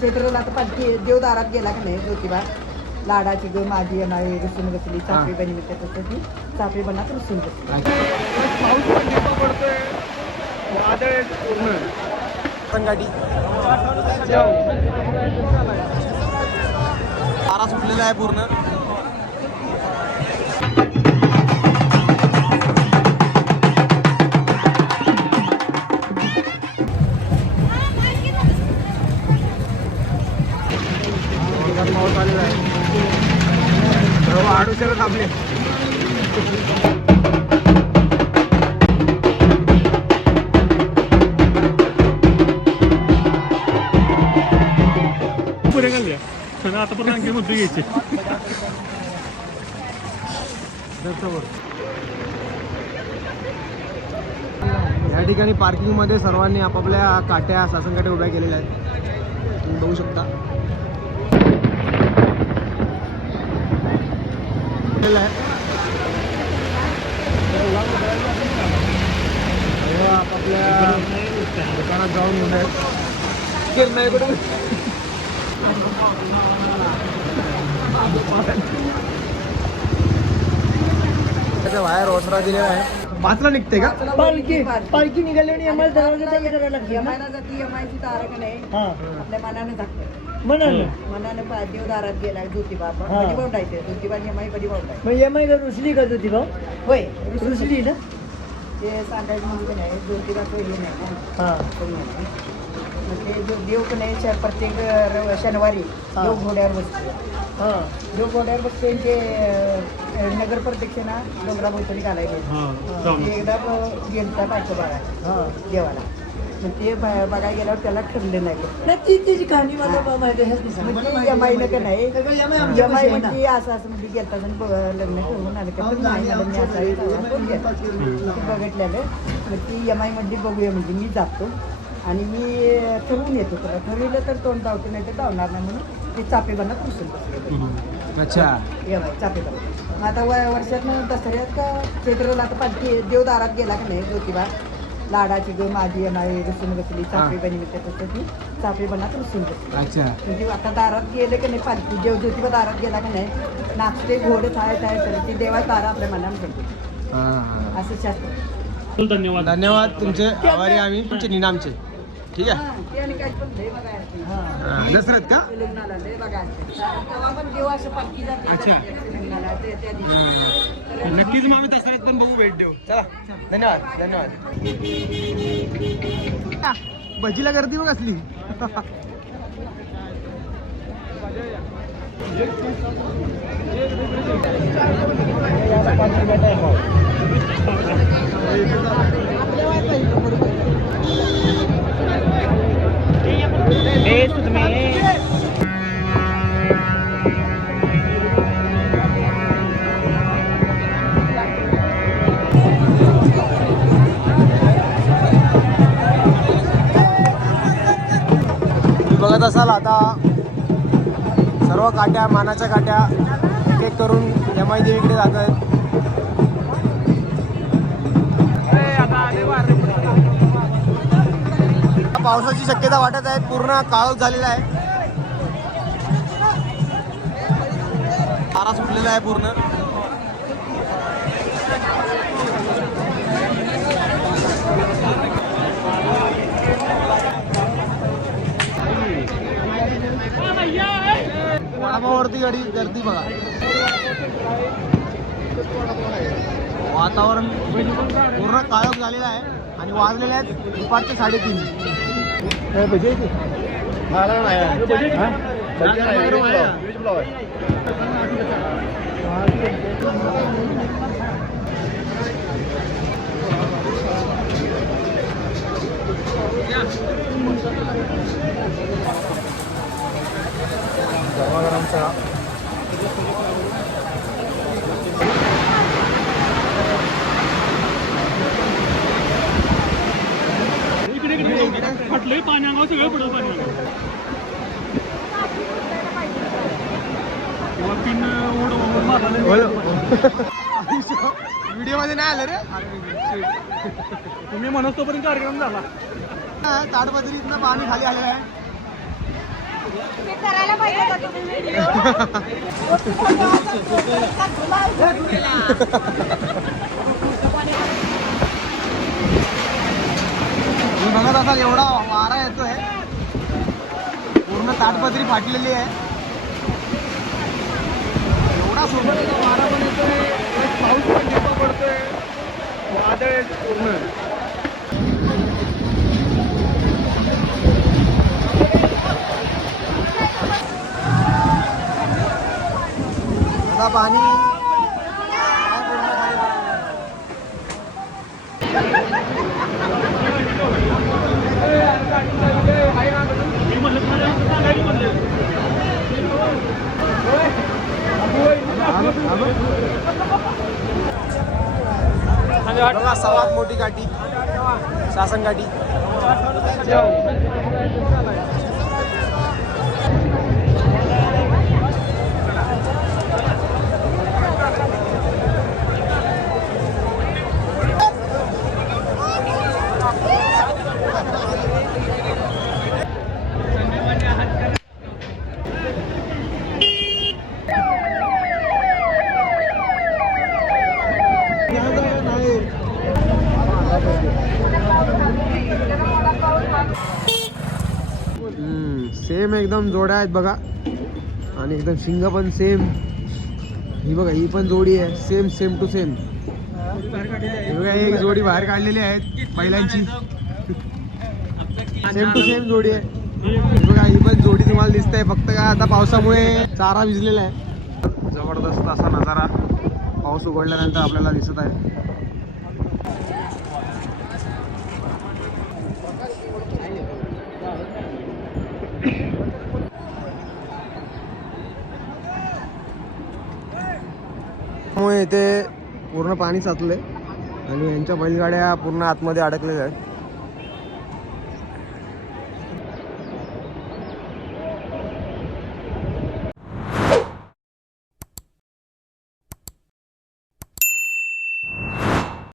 चैत्राला आता पालखी देवदारात गेला का नाही ज्योतिबा लाडाची ग माझी येणारी रुसून बसली चाफे बनी म्हणते तसं ती चाफे बनात रुसून बसली. गाडी तारा सुटलेला आहे पूर्ण. पाऊस आलेला आहे. आडोशाला थांबले. आता पण आणखी मुद्दे घ्यायचे. या ठिकाणी पार्किंग मध्ये सर्वांनी आपापल्या काट्या सासनकाट्या उभ्या केलेल्या आहेत. तुम्ही बघू शकता. आपापल्या दुकानात जाऊन घेऊन बाहेर ओसरा दिलेला आहे. पाचला निघते का पालखी पालखी निघाली आणि एमआयला जाती एमआयची तारा का नाही आपल्या मनाने जाते मनाने देवदारात गेला ज्योतिबा कधी बोंडायचे ज्योतिबा एमआय कधी बोंडायचे एमआय का रुसली का ज्योतिबा होय रुसली ना ते सांगायचं म्हणजे नाही ज्योतिबा पहिली नाही ते देव पण आहे प्रत्येक शनिवारी देव घोड्यावर बसते देव घोड्यावर बसते ते नगर प्रदक्षिणा डोंगराभोवतणी घालायला एकदा गेलता बायको बघायला देवाला मग ते बघायला गेल्यावर त्याला ठरले नाही त्याची कहाणी मला माहिती यमाईनं का नाही यमाई म्हणजे असं असं म्हणजे गेलता लग्न करून आलं का पण नाही झालं मी असं बघितलेलं मग ती यमाई मध्ये बघूया म्हणजे मी जातो आणि मी ठरवून येतो तुला ठरवलं तर तोंड धावतो नाही तर धावणार नाही म्हणून ते चापे बनत पुसून बसले. अच्छा यमाई चापे बनत. आता वर्षातनं दसऱ्यात का चैत्राला आता पालखी देवदारात गेला का नाही ज्योतिबा लाडाची ग माझी येणारी रुसून बसली चाफे बनी म्हणते तसं ती चाफे बनात रुसून बसली. अच्छा म्हणजे आता दारात गेले का नाही पालखी ज्योतिबा दारात गेला का नाही नाचते घोडे थाय तर ती देवा तारा आपल्या मनात म्हणते असं शास्त्र. धन्यवाद. धन्यवाद तुमचे आभारी आम्ही तुमचे निनामचे. ठीक आहे. ते आणि काय पण लय बघायला दसऱ्यात का लग्नाला लय बघायला तेव्हा पण देव असं पालखी जाते लग्नाला त्या दिवशी नक्कीच मग आम्ही दसऱ्यात पण बघू भेट देऊ. चला धन्यवाद धन्यवाद. भजीला गर्दी बघ असली. बघत असाल आता सर्व काट्या मानाच्या काट्या एक एक करून यमाई देवीकडे जात आहेत. पावसाची शक्यता वाटत आहे. पूर्ण काळोख झालेला आहे. तारा सुटलेला आहे पूर्ण. वडापावरती गर्दी बघा. वातावरण पूर्ण काळोख झालेलं आहे आणि वाजलेले आहेत दुपारचे 3:30. गरमागरमचा फाटलंय पाणी अंगावर सगळं पडलं पाणी व्हिडिओ मध्ये नाही आलं रे. तुम्ही म्हणत तोपर्यंत कार्यक्रम झाला. ताडपत्रीतनं पाणी खाली आलेलं आहे. हे करायला पाहिजे होतं तुम्ही तुम्ही बघत असाल एवढा वारा येतोय, पूर्ण ताटपत्री फाटलेली आहे. एवढा सोबत वारा पण येतोय, पाऊस पण टिपा पडतोय, वादळ पूर्ण. आता पाणी बघा, सर्वात मोठी काठी शासन काठी. सेम एकदम जोड्या आहेत बघा, आणि एकदम शिंग पण सेम. ही बघा, ही पण जोडी आहे सेम, सेम टू सेम. बघा, एक जोडी बाहेर काढलेली आहे बैलांची, सेम टू सेम जोडी आहे. बघा, ही पण जोडी तुम्हाला दिसते, फक्त काय आता पावसामुळे चारा भिजलेला आहे. जबरदस्त असा नजारा पाऊस उघडल्यानंतर आपल्याला दिसत आहे. त्यामुळे इथे पूर्ण पाणी साचलंय आणि यांच्या बैलगाड्या पूर्ण आतमध्ये अडकलेल्या आहेत.